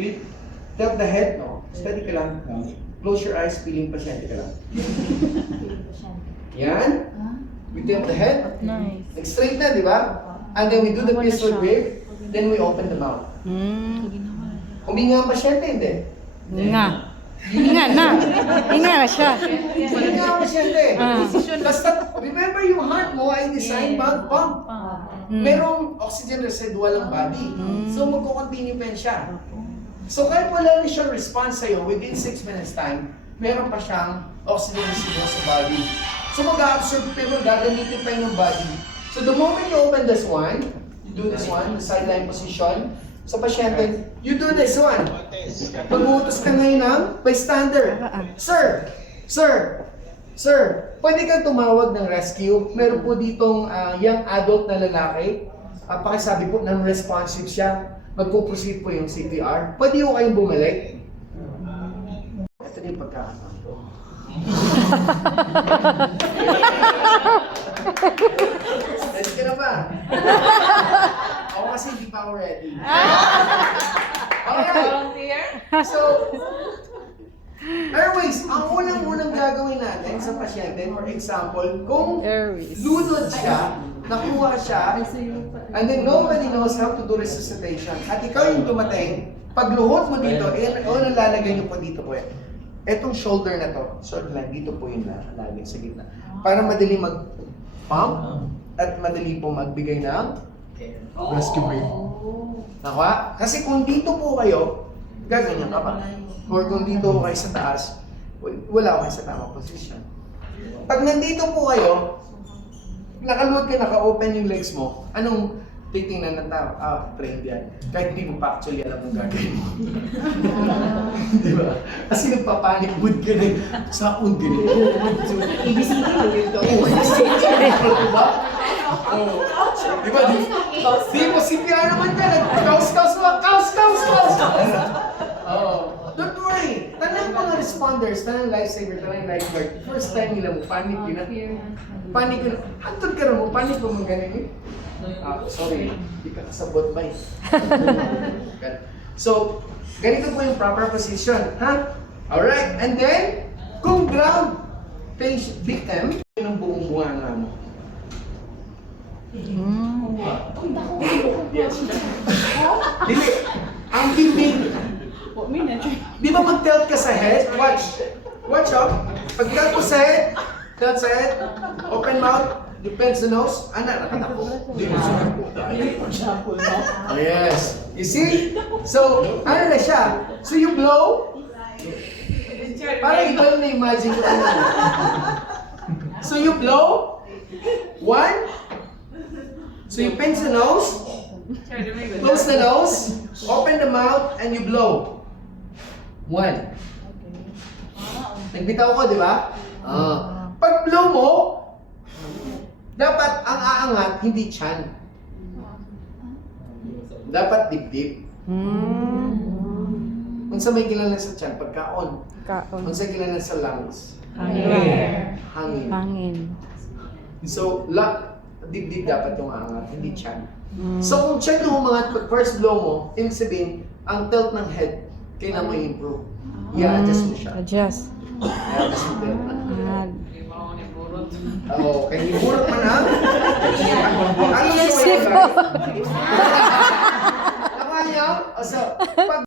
With, tilt the head, no? Steady ka lang. Close your eyes, feeling pasyente ka lang. Yan. We tilt the head. Nice. Like straight na, di ba? And then we do the pistol grip. Then we open the mouth. Huminga ang pasyente, hindi? Nga. Hinga na. Hinga na siya. Huminga ang pasyente. Basta, remember yung heart mo ay designed mag-pump. Merong oxygen residual ang body. So magko-continue pa yan siya. So kahit wala na siyang response sa'yo, within 6 minutes time, meron pa siyang oxygen residual sa body. So mag-absorb pero gagamitin pa yun ng body. So the moment you open this one, you do this one, the sideline position, sa pasyente, you do this one. Mag-uutos ka ngayon ng bystander. Sir! Sir! Sir! Pwede kang tumawag ng rescue. Meron po ditong young adult na lalaki. Pakisabi po ng responsive siya. Magpo-proceed po yung CPR. Pwede po kayong bumalik. Ito na yung pagkakataon ko. Ready ka na ba? Ako kasi hindi pa ako ready. Alright. So, airways, ang unang-unang gagawin natin sa pasyente, for example, kung lunod siya, nakuha siya, and then nobody knows how to do resuscitation, at ikaw yung dumating, pagluhod mo dito, nalalagay niyo po dito po yan. Etong shoulder na to, shoulder line, dito po yung nalalagay sa gitna. Para madali mag-pump, at madali po magbigay ng rescue breath. Nakuha? Kasi kung dito po kayo, gaganyan ka pa. Or kung dito po kayo sa taas, wala kayo sa tamang position. Pag nandito po kayo, nakaluhod ka, naka-open yung legs mo, anong titingnan ng tao? Trained yan. Kahit hindi mo pa actually alam ng gagawin mo. Di ba? Kasi nagpapanik, wood ka rin. Saan ganito? ABCD mo yun to. Diba? Diba? Di mo CPR naman ka. Kaus-kaus mo. Kaus-kaus mo! Don't worry. Tanang mga responders, tanang lifesaver, tanang lifeguard. First time nila mo, panic yun na. Panic yun na. Hantod ka na mo, panic mo mga ganun eh. Sorry, hindi ka kasabot ba eh. So, ganito po yung proper position. Ha? Alright, and then, kung ground patient victim, yun ang buong bunganga mo. Yes. Dili, ang bibig. Di ba mag-tilt ka sa head? Watch. Watch out. Pag-tilt ko sa head, tilt sa head, open mouth, depends the nose. Nakatakbo. Di mo sumakbo. Oh, yes. You see? So, ano na siya? So you blow. Parang iba yung na-imagine ko. So you blow. One. So you pinch the nose. Close the nose. Open the mouth and you blow. One. Nagbitaw ko, di ba? Pag blow mo, dapat ang aangat, hindi tiyan. Dapat dibdib. Kung sa may kilala sa tiyan, pagkaon. Kung sa kilala sa lungs. Hangin. Hangin. So, dibdib dapat yung aangat, hindi tiyan. So, kung tiyan yung umangat, pag first blow mo, ibig sabihin, ang tilt ng head, kailangan mo i-improve. I-adjust mo siya. Adjust. I-adjust mo tilt na. Oo, kaya iburot man ha? Ano siya yung guys? Tama niyo? So, pag